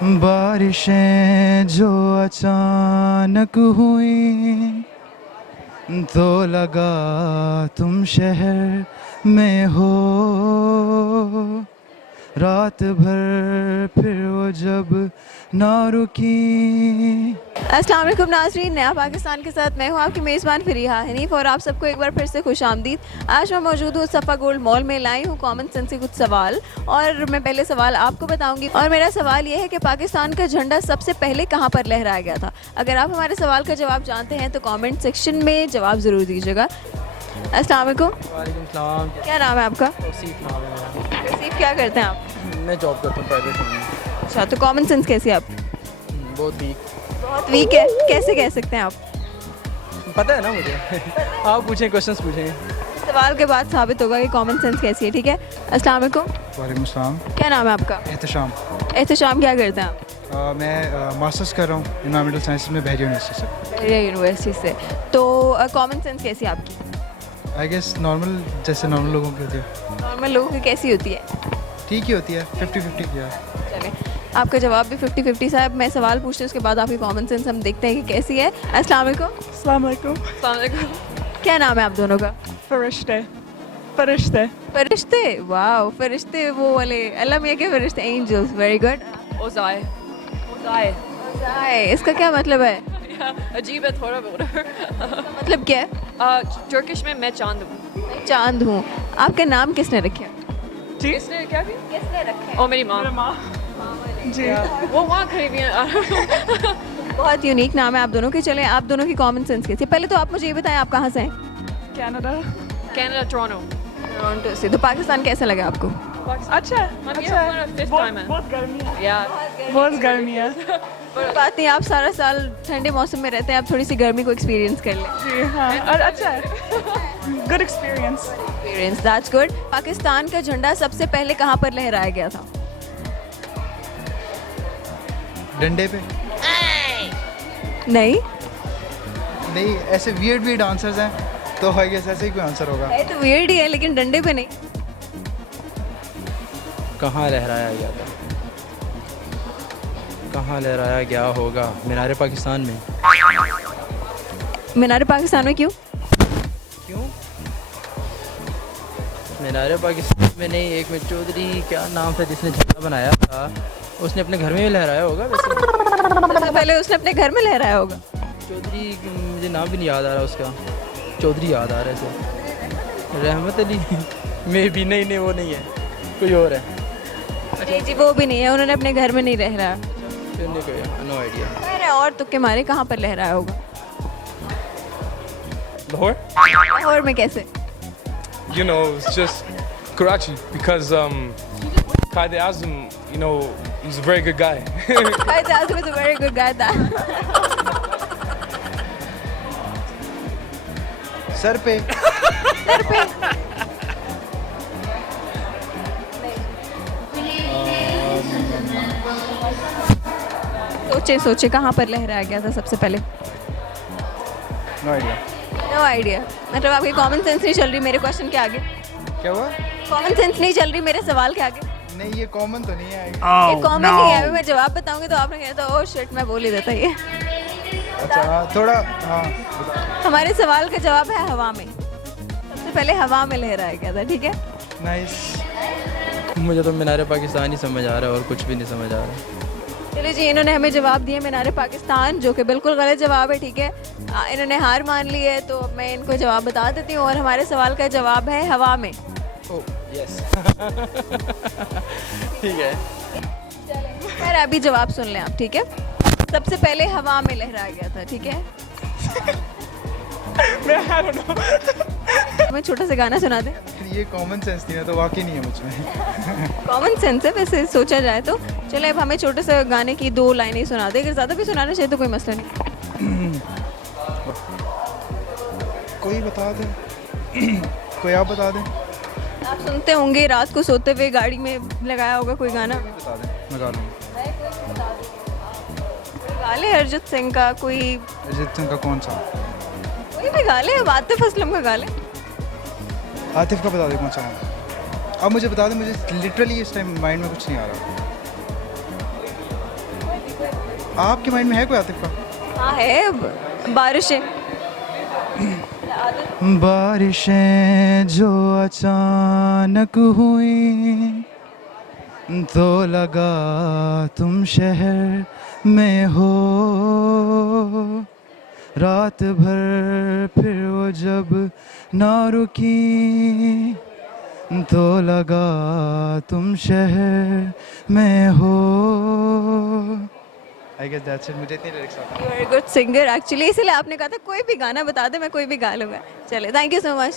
बारिशें जो अचानक हुई तो लगा तुम शहर में हो, रात भर फिर वो जब ना रुकी। अस्सलाम वालेकुम नाज़रीन, नया पाकिस्तान के साथ मैं हूँ आपकी मेज़बान फरीहा हनीफ और आप सबको एक बार फिर से खुश आमदीद। आज मैं मौजूद हूँ सफ़ा गोल्ड मॉल में, लाई हूँ कॉमन सेंस के कुछ सवाल और मैं पहले सवाल आपको बताऊंगी। और मेरा सवाल ये है कि पाकिस्तान का झंडा सबसे पहले कहाँ पर लहराया गया था। अगर आप हमारे सवाल का जवाब जानते हैं तो कॉमेंट सेक्शन में जवाब ज़रूर दीजिएगा। अस्सलाम वालेकुम। वालेकुम सलाम। क्या नाम है आपका? तौसीफ नाम है मेरा। तौसीफ, क्या करते हैं आप? मैं जॉब करता हूँ प्राइवेट में। अच्छा, तो कॉमन सेंस कैसी है आप? बहुत वीक। बहुत वीक है, कैसे कह सकते हैं आप? पता है ना मुझे। आप पूछें, क्वेश्चंस पूछें। सवाल के बाद साबित होगा कि कॉमन सेंस कैसी है, ठीक है? अस्सलाम वालेकुम। वालेकुम अस्सलाम। क्या नाम है आपका? एहतशाम। एहतशाम, क्या करते हैं आप? मैं मास्टर्स कर रहा हूँ इन्वायरमेंटल साइंस में बहरिया यूनिवर्सिटी से। बहरिया यूनिवर्सिटी से। तो कॉमन सेंस कैसी है आपकी? आई गेस नॉर्मल, जैसे नॉर्मल लोगों की होती है। नॉर्मल लोगों की कैसी होती है? ठीक ही होती है, 50-50 या। चलें, आपका जवाब भी 50-50 साहब। मैं सवाल पूछती हूँ, उसके बाद आपकी कॉमन सेंस हम देखते हैं कि कैसी है। अस्सलाम वालेकुम। अस्सलाम वालेकुम। अस्सलाम वालेकुम। क्या नाम है आप दोनों का? फरिश्ते। फरिश्ते। फरिश्ते, वाओ, फरिश्ते वो वाले अल्लाह मियाँ के फरिश्ते, एंजल्स, वेरी गुड। ओज़ाए। ओज़ाए। जाए, इसका क्या मतलब है? अजीब है थोड़ा बहुत। मतलब क्या है? तुर्किश में मैं चांद हूँ। मैं चांद हूँ। आपका नाम किसने रखे? जी। किसने क्या किया? किसने रखे? ओ मेरी माँ। माँ। जी। वो वहाँ खरीदी है। बहुत यूनिक नाम है आप दोनों के। चलें, आप दोनों की कॉमन सेंस कैसी है? पहले तो आप मुझे ये बताएं आप कहाँ से हैं? कनाडा। Canada, Toronto. टोरंटो से। तो पाकिस्तान कैसा लगा आपको? अच्छा है। हम अच्छा यहाँ है। हमारा fifth बहुत time है। बहुत गर्मी है। या बहुत गर्मी है। कोई बात नहीं, आप सारा साल ठंडे मौसम में रहते हैं, आप थोड़ी सी गर्मी को एक्सपीरियंस कर लें। जी हाँ, और अच्छा है। Good experience. Experience, that's good. Pakistan का झंडा सबसे पहले कहाँ पर लहराया गया था? डंडे पे। नहीं नहीं, ऐसे वियर्ड आंसर्स हैं तो आई गेस ऐसे ही कोई आंसर होगा। है तो वियर्ड ही है, लेकिन डंडे पे नहीं। कहाँ लहराया गया था? कहाँ लहराया गया होगा? मीनार पाकिस्तान में। मीनार पाकिस्तान में क्यों? क्यों? मीनार पाकिस्तान में नहीं, एक में चौधरी क्या नाम था जिसने झंडा बनाया था, उसने अपने घर में भी लहराया होगा वैसे। सबसे पहले उसने अपने घर में लहराया होगा। चौधरी, मुझे नाम भी नहीं याद आ रहा उसका। चौधरी याद आ रहा है सर। रहमत अली में भी नहीं, वो नहीं है, कोई और है। नहीं जी, वो भी नहीं है, उन्होंने अपने घर में नहीं लहराया। No idea. अरे और तुक्के मारे, कहाँ पर लहराया होगा? Lahore? लाहौर में कैसे? You know, it's just Karachi because Qaid Azam, you know, he's a very good guy. Qaid Azam is a very good guy. Sir पे। सर पे। सोचे सोचे, कहाँ पर लहराया गया था सबसे पहले? No idea. नो आइडिया, मतलब आपकी कॉमन सेंस नहीं चल रही मेरे क्वेश्चन के आगे? क्या हुआ? कॉमन सेंस नहीं चल रही मेरे सवाल के आगे? नहीं, ये कॉमन तो नहीं है। ये कॉमन नहीं है। अभी मैं जवाब बताऊंगी तो आपने कहना था ओह शिट, मैं बोल ही देता ये। अच्छा हाँ, थोड़ा हाँ बताओ। हमारे सवाल का जवाब है हवा में। सबसे पहले हवा में लहराया गया था, ठीक है? नाइस। मुझे तो मीनार पाकिस्तान ही समझ आ रहा है और कुछ भी नहीं समझ आ रहा। चलिए जी, इन्होंने हमें जवाब दिया मीनार पाकिस्तान, जो कि बिल्कुल गलत जवाब है, ठीक है? इन्होंने हार मान ली है, तो मैं इनको जवाब बता देती हूँ और हमारे सवाल का जवाब है हवा में। Oh yes. ठीक है। खैर अभी जवाब सुन लें आप, ठीक है? सबसे पहले हवा में लहराया गया था, ठीक है? मैं छोटा सा गाना सुना दें? ये कॉमन सेंस थी ना, तो वाकई नहीं है मुझ में। कॉमन सेंस है वैसे सोचा जाए तो। चले, अब हमें छोटे से गाने की 2 लाइनें ही सुना दे, अगर ज़्यादा भी सुनाना चाहिए तो कोई मसला नहीं। कोई बता दे। कोई आप बता दें। आप सुनते होंगे रात को सोते हुए गाड़ी में लगाया होगा कोई गाना। बता दें, मैं गा लूँगा। गा ले अरिजीत सिंह का कोई, अरिजीत सिंह का कौन सा? कोई भी गा ले, अब आतिफ असलम का गा ले। आतिफ का बता दे कौन सा है। अब मुझे बता दें, मुझे लिटरली इस टाइम माइंड में कुछ नहीं आ रहा। आपके माइंड में है कोई आतिफ का? हाँ है, बारिशें। बारिशें जो अचानक हुई तो लगा तुम शहर में हो, रात भर फिर वो जब ना रुकी तो लगा तुम शहर में हो। I guess that's it. मुझे इतनी लिरिक्स आती हैं। You are good singer actually, इसीलिए आपने कहा था कोई भी गाना बता दे, मैं कोई भी गा लूँगा। चले, थैंक यू सो मच।